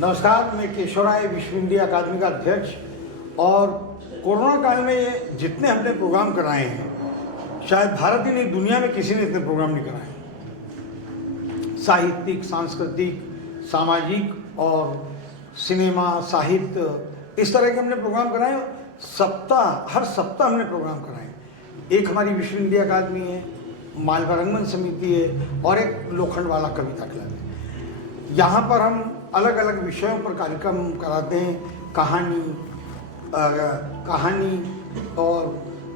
नमस्कार, मैं केशवराय विश्व हिंदी अकादमी का अध्यक्ष। और कोरोना काल में ये जितने हमने प्रोग्राम कराए हैं, शायद भारत ही नहीं दुनिया में किसी ने इतने प्रोग्राम नहीं कराए। साहित्यिक, सांस्कृतिक, सामाजिक और सिनेमा, साहित्य, इस तरह के हमने प्रोग्राम कराए। हर सप्ताह हमने प्रोग्राम कराए। एक हमारी विश्व हिंदी अकादमी है, मालवा रंगमंच समिति है और एक लोखंडवाला कविता क्लब है। यहाँ पर हम अलग अलग विषयों पर कार्यक्रम कराते हैं। कहानी और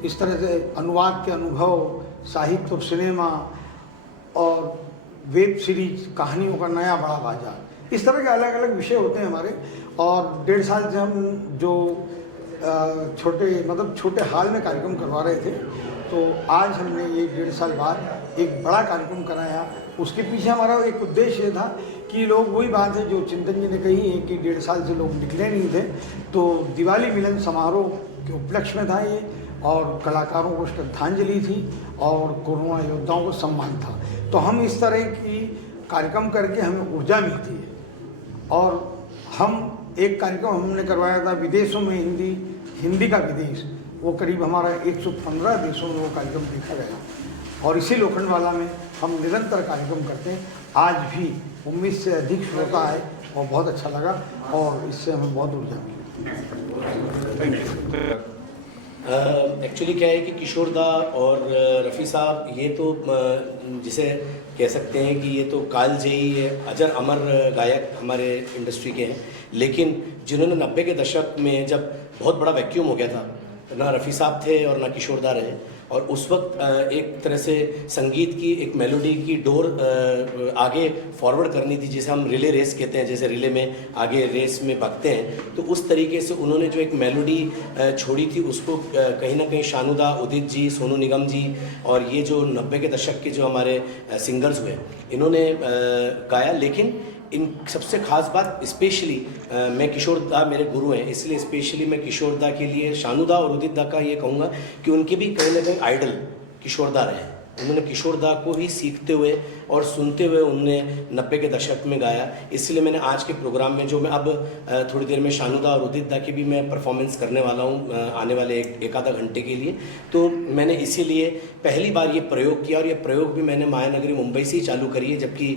इस तरह से अनुवाद के अनुभव, साहित्य और सिनेमा और वेब सीरीज, कहानियों का नया बड़ा बाजार, इस तरह के अलग अलग विषय होते हैं हमारे। और 1.5 साल से हम जो छोटे हाल में कार्यक्रम करवा रहे थे, तो आज हमने ये 1.5 साल बाद एक बड़ा कार्यक्रम कराया। उसके पीछे हमारा एक उद्देश्य था कि लोग, वही बात है जो चिंतन जी ने कही है कि 1.5 साल से लोग निकले नहीं थे, तो दिवाली मिलन समारोह के उपलक्ष्य में था ये, और कलाकारों को श्रद्धांजलि थी और कोरोना योद्धाओं को सम्मान था। तो हम इस तरह की कार्यक्रम करके हमें ऊर्जा मिलती है। और हम एक कार्यक्रम हमने करवाया था विदेशों में हिंदी का विदेश, वो करीब हमारा 115 देशों में वो कार्यक्रम देखा गया। और इसी लोखंडवाला में हम निरंतर कार्यक्रम करते हैं। आज भी 19 से अधिक श्रोता आए और बहुत अच्छा लगा, और इससे हमें बहुत ऊर्जा मिली। एक्चुअली क्या है कि किशोर दा और रफ़ी साहब, ये तो जिसे कह सकते हैं कि ये तो कालजयी अजर अमर गायक हमारे इंडस्ट्री के हैं। लेकिन जिन्होंने 90 के दशक में, जब बहुत बड़ा वैक्यूम हो गया था, ना रफ़ी साहब थे और ना किशोर दा रहे, और उस वक्त एक तरह से संगीत की एक मेलोडी की डोर आगे फॉरवर्ड करनी थी, जिसे हम रिले रेस कहते हैं, जैसे रिले में आगे रेस में भागते हैं। तो उस तरीके से उन्होंने जो एक मेलोडी छोड़ी थी, उसको कहीं ना कहीं शानू दा, उदित जी, सोनू निगम जी और ये जो 90 के दशक के जो हमारे सिंगर्स हुए, इन्होंने गाया। लेकिन इन सबसे खास बात, स्पेशली मैं किशोर दा मेरे गुरु हैं, इसलिए स्पेशली मैं किशोर दा के लिए, शानू दा और उदित दा का ये कहूँगा कि उनके भी कहीं ना कहीं आइडल किशोर दा रहे। उन्होंने किशोर दा को ही सीखते हुए और सुनते हुए उन्होंने 90 के दशक में गाया। इसलिए मैंने आज के प्रोग्राम में, जो मैं अब थोड़ी देर में शानू दा और उदित दा की भी मैं परफॉर्मेंस करने वाला हूँ आने वाले एक आधा घंटे के लिए, तो मैंने इसीलिए पहली बार ये प्रयोग किया। और ये प्रयोग भी मैंने मायानगरी मुंबई से ही चालू करी है, जबकि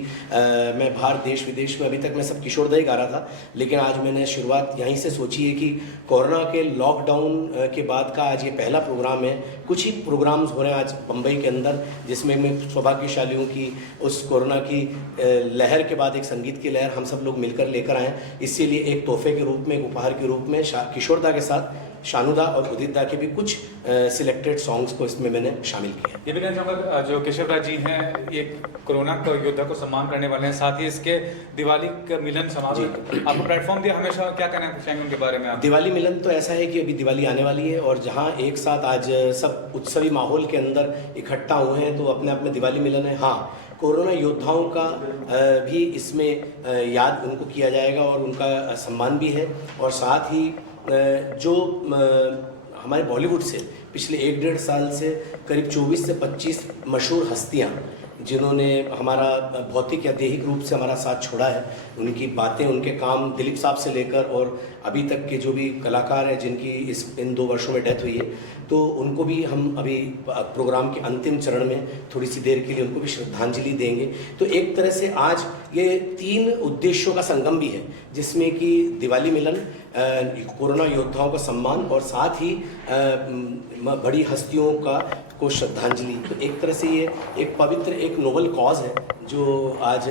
मैं बाहर देश विदेश में अभी तक मैं सब किशोर दा ही गा रहा था। लेकिन आज मैंने शुरुआत यहीं से सोची है कि कोरोना के लॉकडाउन के बाद का आज ये पहला प्रोग्राम है। कुछ ही प्रोग्राम्स हो रहे हैं आज मुंबई के अंदर, जिसमें मैं सौभाग्यशाली हूँ कि उस कोरोना की लहर के बाद एक संगीत की लहर हम सब लोग मिलकर लेकर आए। इसीलिए एक तोहफे के रूप में, एक उपहार के रूप में किशोर दा के साथ शानू दा और उदित दा के भी कुछ सिलेक्टेड सॉन्ग्स को इसमें मैंने शामिल किया। ये भी कहना चाहूँगा, जो केशव राज जी हैं, एक कोरोना का योद्धा को सम्मान करने वाले हैं, साथ ही इसके दिवाली का मिलन समारोह आपको प्लेटफॉर्म दिया, हमेशा क्या कहना चाहेंगे उनके बारे में आप? दिवाली मिलन तो ऐसा है कि अभी दिवाली आने वाली है, और जहाँ एक साथ आज सब उत्सवी माहौल के अंदर इकट्ठा हुए हैं, तो अपने आप में दिवाली मिलन है। हाँ, कोरोना योद्धाओं का भी इसमें याद उनको किया जाएगा और उनका सम्मान भी है। और साथ ही जो हमारे बॉलीवुड से पिछले 1-1.5 साल से करीब 24 से 25 मशहूर हस्तियां, जिन्होंने हमारा भौतिक या दैहिक रूप से हमारा साथ छोड़ा है, उनकी बातें, उनके काम, दिलीप साहब से लेकर और अभी तक के जो भी कलाकार हैं जिनकी इन 2 वर्षों में डेथ हुई है, तो उनको भी हम अभी प्रोग्राम के अंतिम चरण में थोड़ी सी देर के लिए उनको भी श्रद्धांजलि देंगे। तो एक तरह से आज ये 3 उद्देश्यों का संगम भी है, जिसमें कि दिवाली मिलन, कोरोना योद्धाओं का सम्मान और साथ ही बड़ी हस्तियों को श्रद्धांजलि। तो एक तरह से ये एक पवित्र, एक नोबल कॉज है, जो आज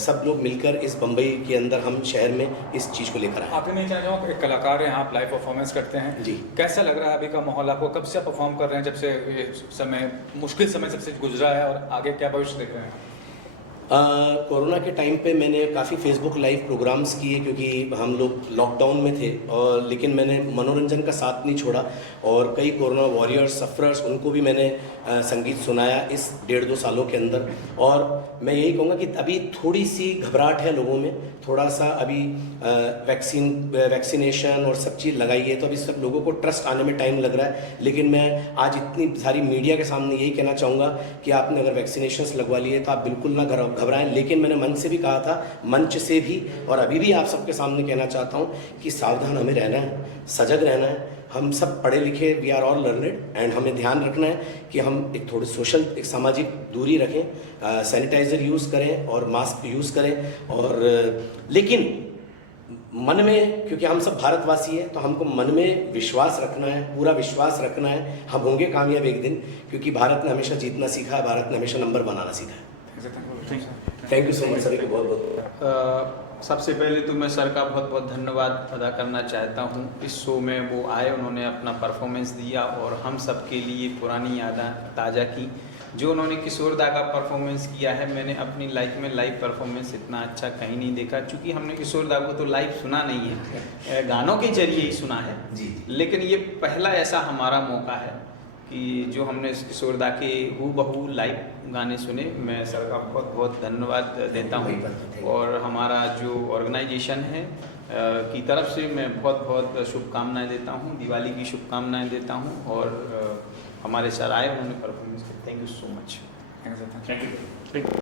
सब लोग मिलकर इस बम्बई के अंदर, हम शहर में इस चीज़ को लेकर आए। आपने नहीं चाह एक कलाकार हैं, आप लाइव परफॉर्मेंस करते हैं जी, कैसा लग रहा है अभी का माहौल आपको? कब से आप परफॉर्म कर रहे हैं, जब से ये समय, मुश्किल समय सबसे गुजरा है, और आगे क्या भविष्य देख रहे हैं? कोरोना के टाइम पे मैंने काफ़ी फेसबुक लाइव प्रोग्राम्स किए, क्योंकि हम लोग लॉकडाउन में थे, और लेकिन मैंने मनोरंजन का साथ नहीं छोड़ा, और कई कोरोना वॉरियर्स, सफ़रर्स, उनको भी मैंने संगीत सुनाया इस 1.5-2 सालों के अंदर। और मैं यही कहूँगा कि अभी थोड़ी सी घबराहट है लोगों में, थोड़ा सा अभी वैक्सीनेशन और सब चीज़ लगाई है, तो अभी सब लोगों को ट्रस्ट आने में टाइम लग रहा है। लेकिन मैं आज इतनी सारी मीडिया के सामने यही कहना चाहूँगा कि आपने अगर वैक्सीनेशंस लगवा लिए तो आप बिल्कुल ना घबराएं, लेकिन मैंने मन से भी कहा था, मंच से भी, और अभी भी आप सबके सामने कहना चाहता हूं कि सावधान हमें रहना है, सजग रहना है। हम सब पढ़े लिखे, we are all learned, and हमें ध्यान रखना है कि हम एक थोड़ी सोशल, एक सामाजिक दूरी रखें, सैनिटाइज़र यूज़ करें और मास्क यूज़ करें, और लेकिन मन में, क्योंकि हम सब भारतवासी हैं, तो हमको मन में विश्वास रखना है, पूरा विश्वास रखना है। हम होंगे कामयाब एक दिन, क्योंकि भारत ने हमेशा जीतना सीखा है, भारत ने हमेशा नंबर बनाना सीखा है। Thank you so much sir, बहुत बहुत। सबसे पहले तो मैं सर का बहुत बहुत धन्यवाद अदा करना चाहता हूँ। इस शो में वो आए, उन्होंने अपना परफॉर्मेंस दिया और हम सब के लिए पुरानी यादें ताज़ा की। जो उन्होंने किशोर दा का परफॉर्मेंस किया है, मैंने अपनी लाइफ में लाइव परफॉर्मेंस इतना अच्छा कहीं नहीं देखा, क्योंकि हमने किशोर दा को तो लाइव सुना नहीं है, गानों के जरिए ही सुना है जी। लेकिन ये पहला ऐसा हमारा मौका है कि जो हमने किशोर दा के हूबहू लाइव गाने सुने। मैं सर का बहुत बहुत धन्यवाद देता हूँ, और हमारा जो ऑर्गेनाइजेशन है की तरफ से मैं बहुत बहुत शुभकामनाएं देता हूँ, दिवाली की शुभकामनाएं देता हूँ। और हमारे सर आए, उन्होंने परफॉर्मेंस किया। Thank you so much. Thank you.